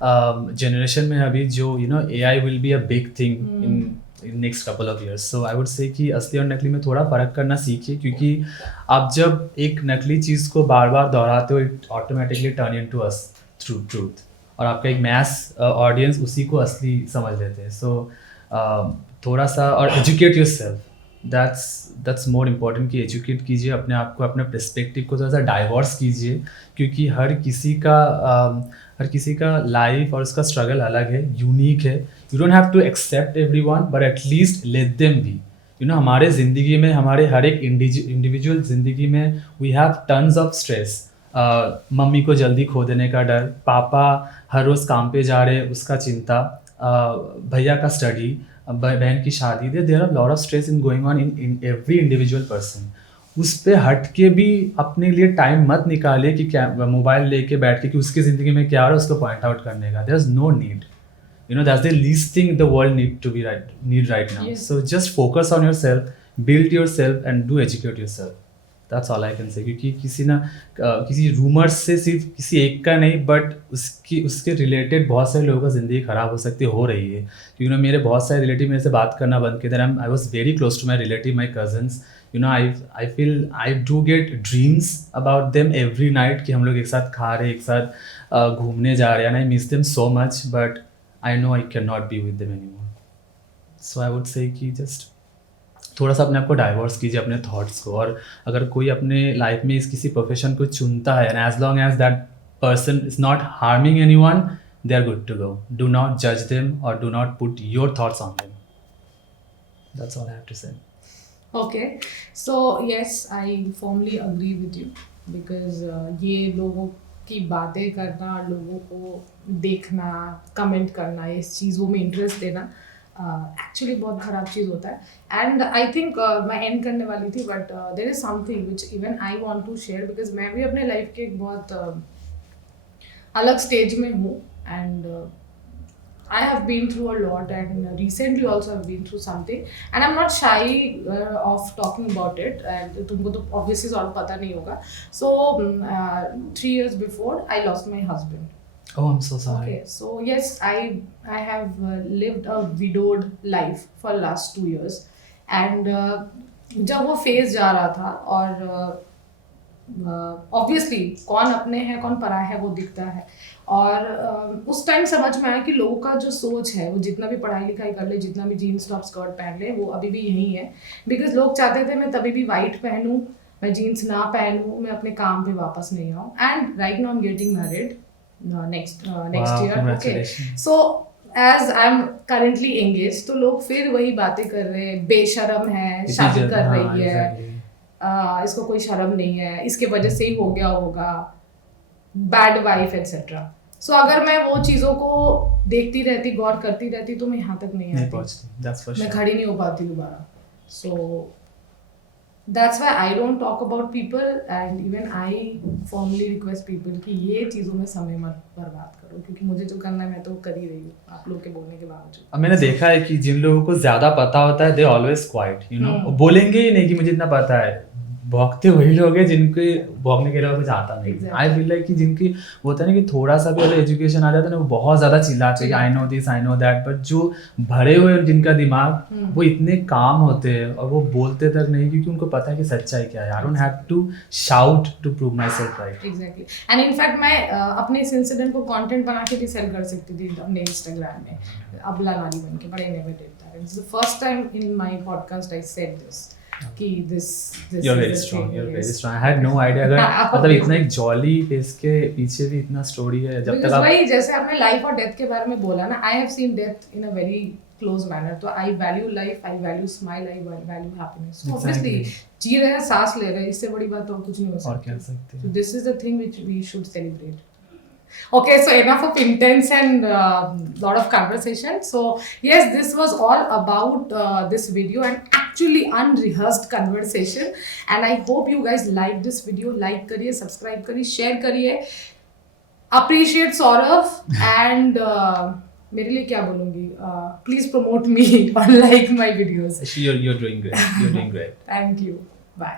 जनरेशन में अभी जो AI will be a big thing in next couple of years. So I would say कि असली और नकली में थोड़ा फ़र्क करना सीखिए, क्योंकि आप जब एक नकली चीज़ को बार बार दोहराते हो, it automatically turn into us truth, और आपका एक मैस ऑडियंस उसी को असली समझ लेते हैं. सो थोड़ा सा, और educate yourself, that's more important कि एजुकेट कीजिए अपने आप को, अपने पर्सपेक्टिव को थोड़ा सा डाइवर्स कीजिए, क्योंकि हर किसी का लाइफ और उसका स्ट्रगल अलग है, यूनिक है. You don't have to accept everyone, but at least let them be. हमारे ज़िंदगी में, हमारे हर एक इंडिविजुअल ज़िंदगी में we have tons of stress. मम्मी को जल्दी खो देने का डर, पापा हर रोज़ काम पे जा रहे उसका चिंता, भैया का स्टडी, बहन की शादी. There are lot of stress in going on in every individual person. उस पे हट के भी अपने लिए टाइम मत निकाले कि क्या मोबाइल लेके बैठ के कि उसकी ज़िंदगी में क्या हो रहा है उसको पॉइंट आउट करने का. There is no need. That's the least thing the world need right now. Yes. So just focus on yourself, build yourself, and do educate yourself. That's all I can say. क्योंकि किसी rumours से सिर्फ किसी एक का नहीं, but उसके related बहुत सारे लोगों का ज़िंदगी ख़राब हो रही है. क्योंकि मेरे बहुत सारे रिलेटिव मेरे से बात करना बंद किए. I was very close to my relative, my cousins. I feel I do get dreams about them every night कि हम लोग एक साथ खा रहे, एक साथ घूमने जा रहे हैं. And I miss them so much, but I know I cannot be with them anymore. So I would say कि just थोड़ा सा अपने आप को डाइवर्स कीजिए अपने थॉट्स को. और अगर कोई अपने लाइफ में किसी प्रोफेशन को चुनता है, and as long as that person is not harming anyone, they are good to go. Do not judge them or do not put your thoughts on them. That's all I have to say. Okay, so yes, I firmly agree with you because ये लोगों की बातें करना, लोगों को देखना, comment करना, इस चीज़ों में इंटरेस्ट देना एक्चुअली बहुत ख़राब चीज़ होता है. एंड आई थिंक मैं एंड करने वाली थी, but there is something which even I want to share, because मैं भी अपने लाइफ के एक बहुत अलग स्टेज में हूँ and I have been through a lot and recently also I've been through something and I'm not shy of talking about it and तुमको तो obviously सॉल्व पता नहीं होगा. So 3 years before I lost my husband. Oh, I'm so sorry. Okay, so yes, I have lived a widowed life for last 2 years and जब वो phase जा रहा था और ऑब्वियसली कौन अपने है कौन पराया है वो दिखता है और उस टाइम समझ में आया कि लोगों का जो सोच है वो जितना भी पढ़ाई लिखाई कर ले जितना भी जीन्स टॉप स्कर्ट पहन ले वो अभी भी यही है बिकॉज लोग चाहते थे मैं तभी भी वाइट पहनूं मैं जीन्स ना पहनूं मैं अपने काम पे वापस नहीं आऊँ and right now I am getting married next Wow, year. Okay congratulations. So as I am currently engage तो लोग फिर वही बातें कर रहे हैं बेशरम है शादी कर हाँ, रही है exactly. इसको कोई शर्म नहीं है इसके वजह से ही हो गया होगा बैड वाइफ एक्सेट्रा. सो अगर मैं वो चीज़ों को देखती रहती गौर करती रहती तो मैं यहाँ तक नहीं नहीं आती पहुंचती, that's for मैं sure. खड़ी नहीं हो पाती दोबारा. So that's why I don't talk about people and even I formally request people कि ये चीज़ों में समय मत बर्बाद करो क्योंकि मुझे जो करना है मैं तो कर ही रही हूँ आप लोग के बोलने के बावजूद. अब मैंने देखा है कि जिन लोगों को ज्यादा पता होता है they always quite you know बोलेंगे ही नहीं कि मुझे इतना पता है. भौंकते वही लोग हैं जिनके भौंकने के अलावा कुछ आता नहीं. Exactly. आई फील लाइक कि जिनकी वो होता है ना कि थोड़ा सा भी अगर एजुकेशन आ जाता है ना वो बहुत ज्यादा चिल्लाते हैं कि I know this I know that but जो भरे हुए हैं जिनका दिमाग वो इतने काम होते हैं और वो बोलते तक नहीं क्योंकि उनको पता है कि सच्चाई क्या है. I don't have to shout to prove myself right. Exactly and in fact मैं अपने इस इंसिडेंट को कंटेंट बना के भी सेल कर सकती थी अपने इंस्टाग्राम में अबला नारी बन के but I never did that. It's the first time in my podcast I said this कि this You're is very the strong. thing, You're yes. very strong. I had no idea. अगर मतलब इतना एक जॉली फेस के पीछे भी इतना story है जब तक Because आप वही जैसे आपने लाइफ और डेथ के बारे में बोला ना I have seen death in a very close manner तो I value life I value smile I value happiness. Obviously जी रहे हैं सांस ले रहे हैं इससे बड़ी बात और कुछ नहीं हो सकती. और क्या सकते So हैं. this is the thing which we should celebrate. Okay, so enough of intense and lot of conversation. So yes, this was all about this video and actually unrehearsed conversation. And I hope you guys like this video. Like करिए, subscribe करिए, share करिए. Appreciate Saurav and मेरे लिए क्या बोलूँगी? Please promote me or like my videos. You're doing great. You're doing great. Thank you. Bye.